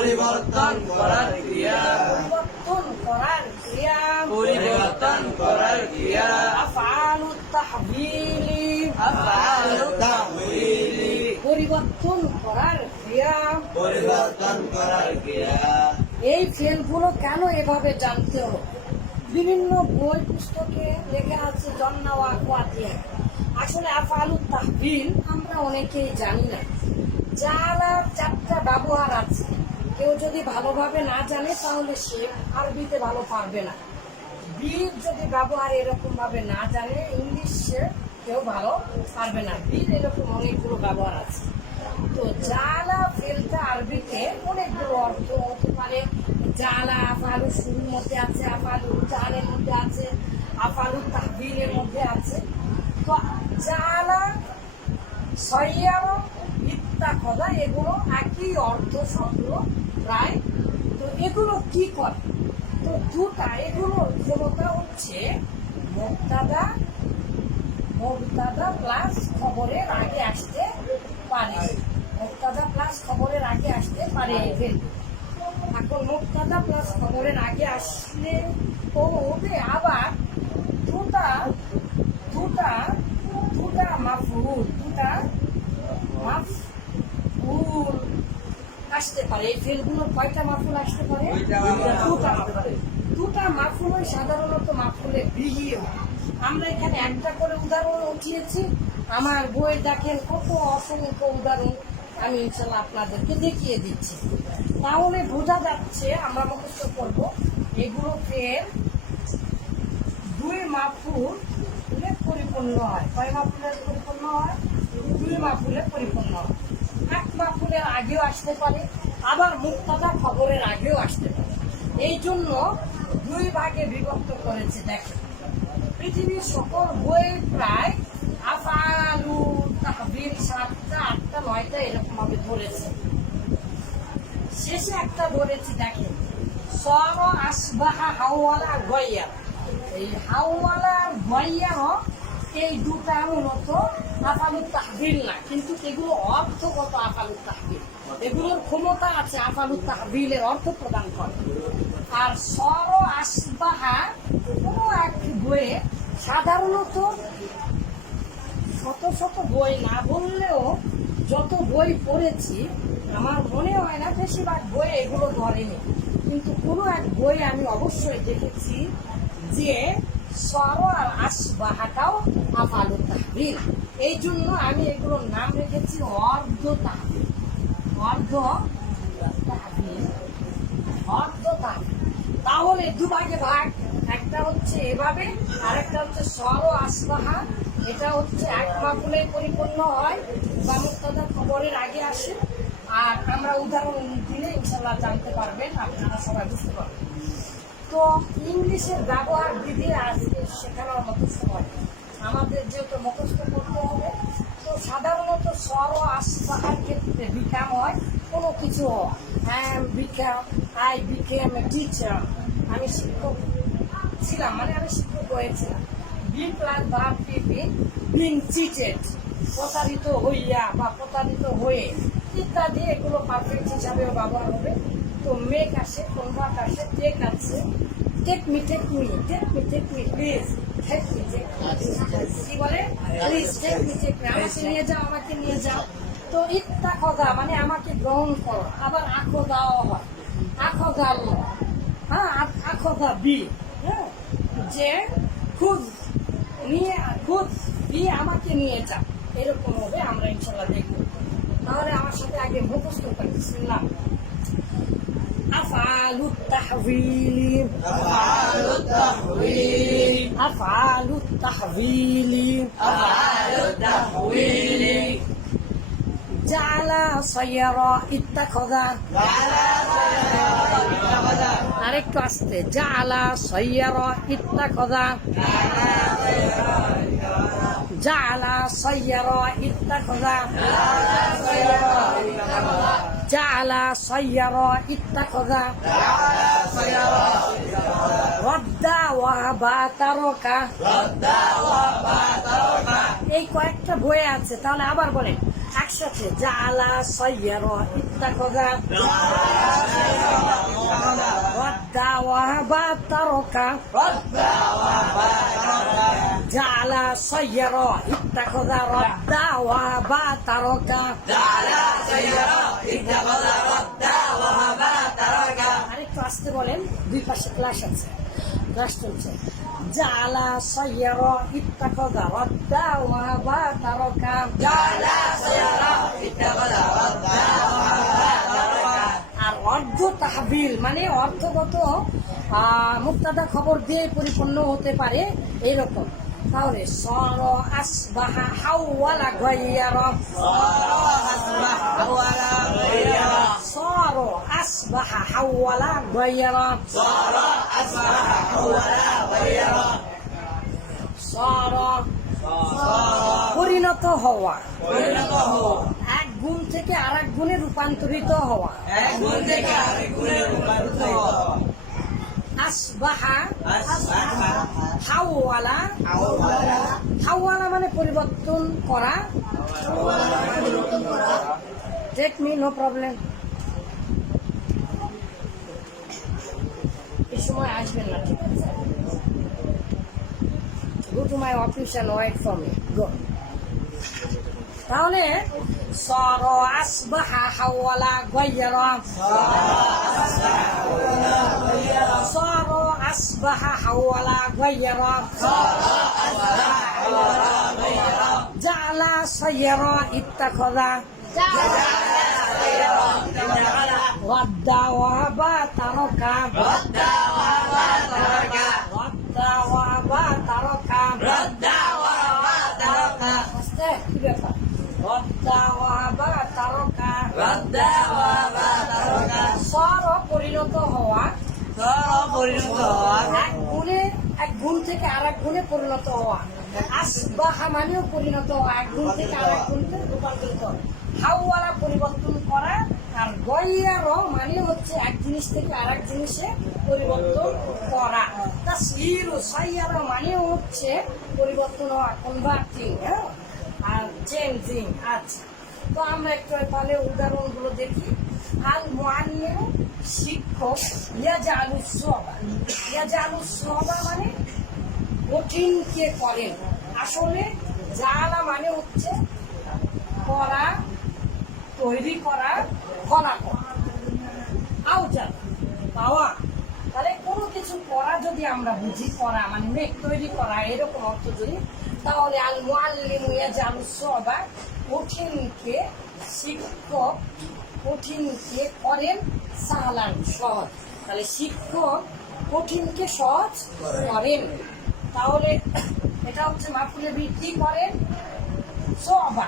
পরিবর্তন করার ক্রিয়া। পরিবর্তন করার ক্রিয়া। পরিবর্তন করার ক্রিয়া। আফআলু তাহবিলি আফআলু তাহবিলি পরিবর্তন করার ক্রিয়া। পরিবর্তন করার ক্রিয়া। এই ফেলগুলো কেন এভাবে জানতে হবে? বিভিন্ন বই পুস্তকে লেখা আছে জন্নাওয়া কোয়াতিয়া আসলে আফআলু তাহবিল আমরা অনেকেই জানি না। জালার চারটা ব্যবহার আছে কেউ যদি ভালোভাবে না জানে, তাহলে সে আরবিতে ভালো পারবে না। বীর যদি ব্যবহার এরকম ভাবে না জানে, ইংলিশে কেউ ভালো পারবে না। বীর এরকম অনেকগুলো ব্যবহার আছে। তো জালা ফেলটা আরবিতে অনেকগুলো অর্থ হতে পারে। জালা, আফালু শুরুর মধ্যে আছে, আফালু জালের মধ্যে আছে, আফালু তাহবিলের মধ্যে আছে। তো জালা সৈয়ার মিথ্যা কথা, এগুলো একই অর্থ শব্দ প্রায়। তো এগুলো কি করে? তো দুটা এগুলোর ক্ষমতা হচ্ছে মুক্তাদা মুক্তাদা প্লাস খবরের আগে আসতে পারে। মুক্তাদা প্লাস খবরের আগে আসতে পারে। এখন মুক্তাদা প্লাস খবরের আগে আসলে ও ওদের আবার দুটা দুটা দুটা মাফুল দুটা মাফুল আসতে পারে এই ফেলগুলোর কয়টা মাফুল আসতে পারে? দুটা মাফুল দুটা মাফুল হয় সাধারণত মাফুলে হয়। আমরা এখানে একটা করে উদাহরণ উঠিয়েছি। আমার বই দেখেন কত অসংখ্য উদাহরণ আমি ইনশাল্লাহ আপনাদেরকে দেখিয়ে দিচ্ছি। তাহলে বোঝা যাচ্ছে আমরা মুখস্থ করব এগুলো ফের দুই মাফুল পরিপূর্ণ হয়। কয় মাফুলের পরিপূর্ণ হয়? দুই মাফুলে পরিপূর্ণ হয়। এক মাফুলের আগেও আসতে পারে, আবার মুক্তাদা খবরের আগেও আসতে পারে। এই জন্য দুই ভাগে বিভক্ত করেছে, দেখেন। পৃথিবীর সকল বই প্রায় আফালু তাহবিল সাতটা, আটটা, নয়টা এরকম ভাবে ধরেছে। শেষে একটা ধরেছি, দেখেন। সর আসবাহা হাওয়ালা গইয়া এই হাওয়ালা গইয়া এই দুটা মূলত আফালুর তাহবিল না, কিন্তু এগুলো অর্থগত আফালুর তাহবিল। এগুলোর ক্ষমতা আছে আফালুর তাহবিলের অর্থ প্রদান করে আর সর আসবাহা কোনো এক বইয়ে সাধারণত শত শত বই না বললেও যত বই পড়েছি, আমার মনে হয় না বেশিরভাগ বই এগুলো ধরেনি। কিন্তু কোনো এক বই আমি অবশ্যই দেখেছি যে সর আর আসবাহাটাও আফালু তাহবিল। এই জন্য আমি এগুলোর নাম রেখেছি অর্ধ অর্ধ তাহবিল তাহলে দুভাগে ভাগ একটা হচ্ছে এভাবে, আরেকটা হচ্ছে সর আসবাহা। এটা হচ্ছে এক মাফুলে পরিপূর্ণ হয়। বা মুক্তাদা খবরের আগে আসে। আর আমরা উদাহরণ দিলে ইনশাল্লাহ জানতে পারবেন, আপনারা সবাই বুঝতে পারবেন। তো ইংলিশের ব্যবহার বিধি আজকে শেখানোর মতো সময়। আমাদের যেহেতু মুখস্থ সাধারণত স্বর আসবাহার ক্ষেত্রে বিকাম হয়, কোনো কিছু হ্যাঁ। বিকাম, আই বিকেম টিচার আমি শিক্ষক ছিলাম মানে আমি শিক্ষক হয়েছিলাম। বি প্লাস ভার পিপি বিং চিটেড প্রতারিত হইয়া বা প্রতারিত হয়ে ইত্যাদি এগুলো পারফেক্ট হিসাবেও ব্যবহার হবে। তো মেক আসে কনভার্ট আসে টেক আছে take me take me take me take me please take me take কি বলে? Please take me take me আমাকে নিয়ে যাও, আমাকে নিয়ে যাও। তো ইত্তা খদা মানে আমাকে গ্রহণ করো। আবার আখো দাও হয় আখো গাল হ্যাঁ আখো দা বি। হ্যাঁ। যে খুদ নিয়ে খুদ বি আমাকে নিয়ে যাও। এরকম হবে, আমরা ইনশাল্লাহ দেখব। তাহলে আমার সাথে আগে মুখস্থ করি শুনলাম أفعال التحويل أفعال التحويل أفعال التحويل أفعال التحويل جعل صير اتخذ আরেকটু আসতে জালা সৈয়ারা ইত্তাখদা জালা সৈয়ারা ইত্তাখদা জালা সৈয়ার ইত্তাকজা রদ্দা ওয়াহাবা তারকা। এই কয়েকটা বই আছে, তাহলে আবার বলেন। একসাথে, জালা সৈয়ার ইত্তাকজা রদ্দা ওয়াহাবা তারকা। রদ্দা জালা সৈয়ার ইত্তাকদা রদ্দা ওয়াহাবা তারকা আরেকটু আসতে বলেন, দুই পাশে ক্লাস আছে ক্লাস চলছে। জালা সৈয়ার ইত্তাকদা রদ্দা ওয়াহাবা তারকা আর অর্ধ তাহবিল মানে অর্থগত মুক্তাদা খবর দিয়ে পরিপূর্ণ হতে পারে এইরকম। তাহলে সর আসবাহা হাওয়ালা গাইয়ার সর আসবাহা হাওয়ালা গাইয়ার সর পরিণত হওয়া। এক গুণ থেকে আর এক গুণে রূপান্তরিত হওয়া। আসবাহা হাওয়ালা। হাওয়ালা। মানে পরিবর্তন করা। টেক মি নো প্রবলেম এই সময় আসবেন না ঠিক আছে? Go to my office and wait for me go তাহলে সর আসবাহা হাওয়ালা গয়্যারা সর আসবাহা হাওয়ালা গয়্যারা জালা সাইয়ারা ইত্তাখাযা ওয়াদ্দা ওয়াহাবা তারকা ওয়াদ্দা ওয়াহাবা তারকা আস্তে কি ব্যাপার ওয়াদ্দা ওয়াহাবা সর পরিণত হওয়া এক গুণে এক গুণ থেকে আর এক গুণে পরিণত হওয়া আসবাহা মানেও পরিণত হওয়া। এক গুণ থেকে আর এক গুণে রূপান্তরিত। হাওয়ালা পরিবর্তন করা আর গইয়ার মানে হচ্ছে এক জিনিস থেকে আর এক জিনিসে পরিবর্তন করা। তা সিরু সাইয়ার মানে হচ্ছে পরিবর্তন হওয়া। কনভার্টিং হ্যাঁ? আর চেঞ্জিং আচ্ছা। তো আমরা একটু তাহলে উদাহরণগুলো দেখি। আল মুআল্লিম শিক্ষক ইয়াজালু সবা ইয়াজালু সবা মানে কঠিন কে করেন আসলে জালা মানে হচ্ছে করা, তৈরি করা করা করা। আউজাল পাওয়া। তাহলে কোনো কিছু করা যদি আমরা বুঝি, করা মানে মেঘ তৈরি করা, এরকম অর্থ যদি, তাহলে আল মুআল্লিম ইয়াজালু সবা কঠিনকে শিক্ষক কঠিনকে করেন সাহালান সহজ। তাহলে শিক্ষক কঠিনকে সহজ করেন। তাহলে এটা হচ্ছে মাফুলে বৃদ্ধি করেন? সবা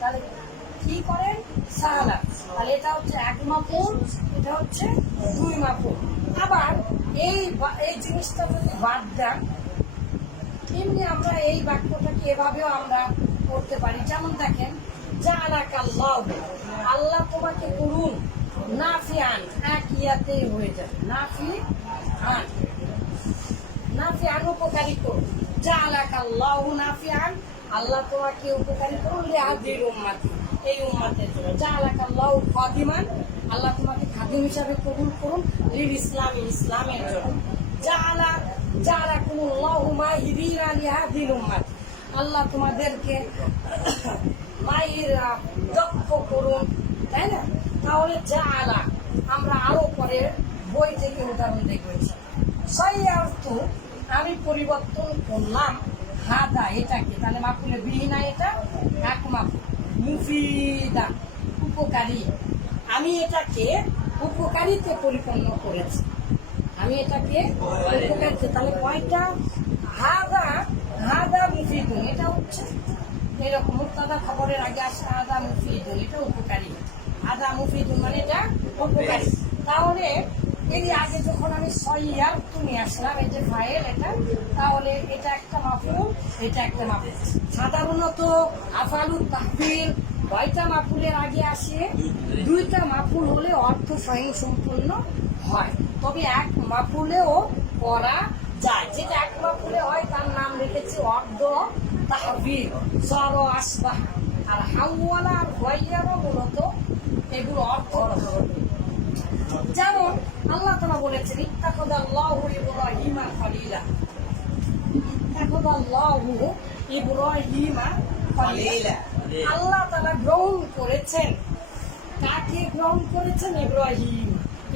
তাহলে কি করেন? সাহালা তাহলে এটা হচ্ছে এক মাপুল এটা হচ্ছে দুই মাপুল আবার এই এই জিনিসটা যদি বাদ দেন, এমনি আমরা এই বাক্যটাকে এভাবেও আমরা করতে পারি। যেমন দেখেন জালাক আল্লাহ আল্লাহ তোমাকে করুন নাফি আন এক ইয়াতে হয়ে যায় নাফি আন নাফি আন উপকারী করুন জালাক আল্লাহ নাফি আন আল্লাহ তোমাকে উপকারী করুন লিহাদির উম্মাতি। এই উম্মাতের জন্য। জালাক আল্লাহ খাদিমান, আল্লাহ তোমাকে খাদিম হিসাবে কবুল করুন লিল ইসলামী ইসলামের জন্য। যারা কোনো মাহিরিরা লিহাদিল উম্মাত। আল্লাহ তোমাদেরকে মাহিরা দক্ষ করুন, তাই না? তাহলে জালা আমরা আরও পরে বই থেকে উদাহরণ দেখবেন সৈয়ার্থ আমি পরিবর্তন করলাম। হাদা এটাকে তাহলে মাপুলে বিহীনা এটা? এক মাপু মুফিদা, উপকারী। আমি এটাকে উপকারীতে পরিপূর্ণ করেছি। আমি এটাকে উপকারিতে, তাহলে কয়টা? হাদা হাদা মুফিদুন এটা হচ্ছে এরকম মুক্তাদা খবরের আগে আসে আদা মুফিদুন এটা উপকারী। আদা মুফিদুন মানে এটা উপকারী। তাহলে এর আগে যখন আমি সইয়ার তুমি আসলাম এই যে ফাইল এটা তাহলে এটা একটা মাফুল এটা একটা মাফুল। সাধারণত আফালু তাহবিল কয়টা মাফুলের আগে আসে? দুইটা। মাফুল হলে অর্থ স্বয়ং সম্পূর্ণ হয়। তবে এক মাফুলেও করা যায়। যেটা এক মাফুলে হয় তার নাম রেখেছি অর্ধ তাহবিল সর আসবাহ। আর হাওয়ালা আর গয়ারও মূলত এগুলো অর্থ যেমন আল্লাহ তালা বলেছেন ইত্তাখাদাল্লাহু ইব্রাহিমা খলিলা। ইত্তাখাদাল্লাহু ইব্রাহিমা খলিলা। আল্লাহ তালা গ্রহণ করেছেন। কাকে গ্রহণ করেছেন? ইব্রাহিম।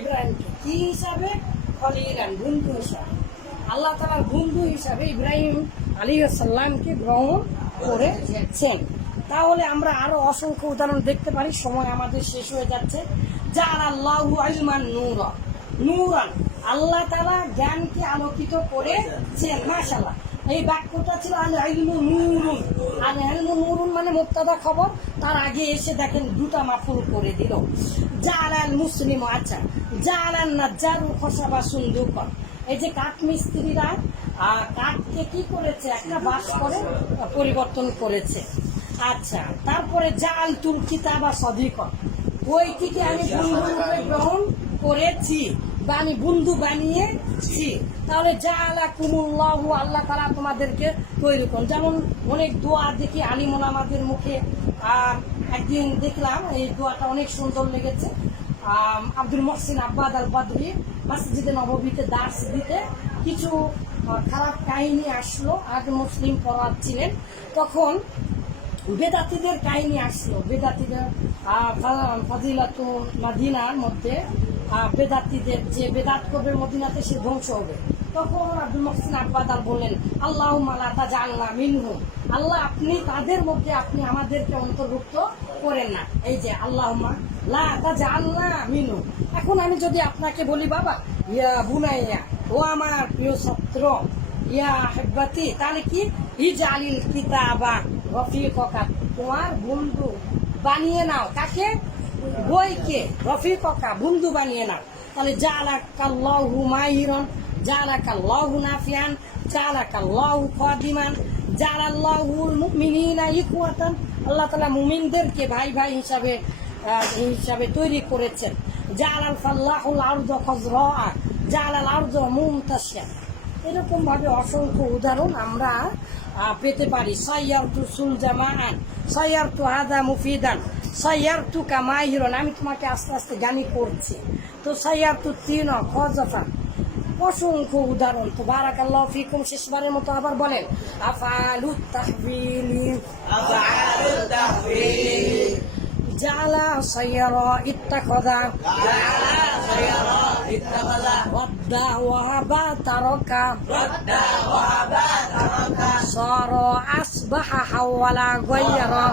ইব্রাহিমকে কি হিসাবে? খলিলান বন্ধু হিসাবে আল্লাহ তালার বন্ধু হিসাবে ইব্রাহিম আলী সাল্লামকে গ্রহণ করেছেন। তাহলে আমরা আরও অসংখ্য উদাহরণ দেখতে পারি। সময় আমাদের শেষ হয়ে যাচ্ছে। যার আল্লাহ আলমান নূর। নূরান। আল্লাহ তালা জ্ঞানকে আলোকিত করেছেন। মাশাল্লাহ এই বাক্যটা ছিল আল ইলমু নূরুন। আল ইলমু নূরুন মানে মুক্তাদা খবর। তার আগে এসে দেখেন দুটা মাফুল করে দিল। জালাল মুসলিম আচ্ছা। জালাল নাজ্জারু খসাবা সুন্দুকর এই যে কাঠ মিস্ত্রিরা কাঠকে কি করেছে? একটা বাস করে পরিবর্তন করেছে। আচ্ছা তারপরে জাল তুল কিতাবা সদিকর বইটিকে আমি গ্রহণ করেছি বা আমি বন্ধু বানিয়েছি তাহলে যা আলা কুমুল্লাহ আল্লাহ তারা তোমাদেরকে তৈরি করুন। যেমন অনেক দোয়া দেখি আলিমুল আমাদের মুখে আহ, একদিন দেখলাম এই দোয়াটা অনেক সুন্দর লেগেছে। আব্দুল মহসিন আব্বাদ আল বাদরি মসজিদে নববীতে দাস দিতে কিছু খারাপ কাহিনী আসলো। আগে মুসলিম পড়াচ্ছিলেন তখন বেদাতিদের কাহিনী আসলো। বেদাতিদের আহ, ফা- মাদিনার মধ্যে বেদাতিদের যে বেদাত করবে মদিনাতে সে ধ্বংস হবে। তখন আব্দুল মহসিন আব্বাদার বললেন আল্লাহ মালা মালাতা জানলা মিনহু আল্লাহ আপনি তাদের মধ্যে আপনি আমাদেরকে অন্তর্ভুক্ত করেন না। এই যে আল্লাহ লাতা জানলা মিনু এখন আমি যদি আপনাকে বলি, বাবা, ইয়া বুনাইয়া, ও আমার প্রিয় ছাত্র ইয়া হেব্বাতি, তাহলে কি? ইজালিল কিতাবা, রফিককা, তোমার বন্ধু বানিয়ে নাও। কাকে? বইকে। রফিককা, বন্ধু বানিয়ে নাও। তাহলে জালাকাল্লাহু মাহিরন জালাকাল্লাহু নাফিয়ান ইখওয়াতান আল্লাহ মুমিনদেরকে ভাই ভাই হিসাবে হিসাবে তৈরি করেছেন। জালাল ফাল্লাহুল জালাল আরদ মুমতাসিয়া এরকম ভাবে অসংখ্য উদাহরণ আমরা পেতে পারি। সৈয়ার তু সুল জামান হাদা মুফিদান সৈয়ার তু কামাহিরন আমি তোমাকে আস্তে আস্তে গানি করছি। তো সৈয়ার তু তিন খজফা। অসংখ্য উদাহরণ তো বারাক আল্লাহ ফিকুম শেষবারের মতো আবার বলেন আফালু তাহবিলি আফালু তাহবিলি জালা সাইয়ারা ইত্তাখাযা জালা সাইয়ারা ইত্তাখাযা ওয়াদ্দা ওয়াহাবা তারাকা ওয়াদ্দা ওয়াহাবা তারকা সারা আসবাহা হাওয়ালা গায়রা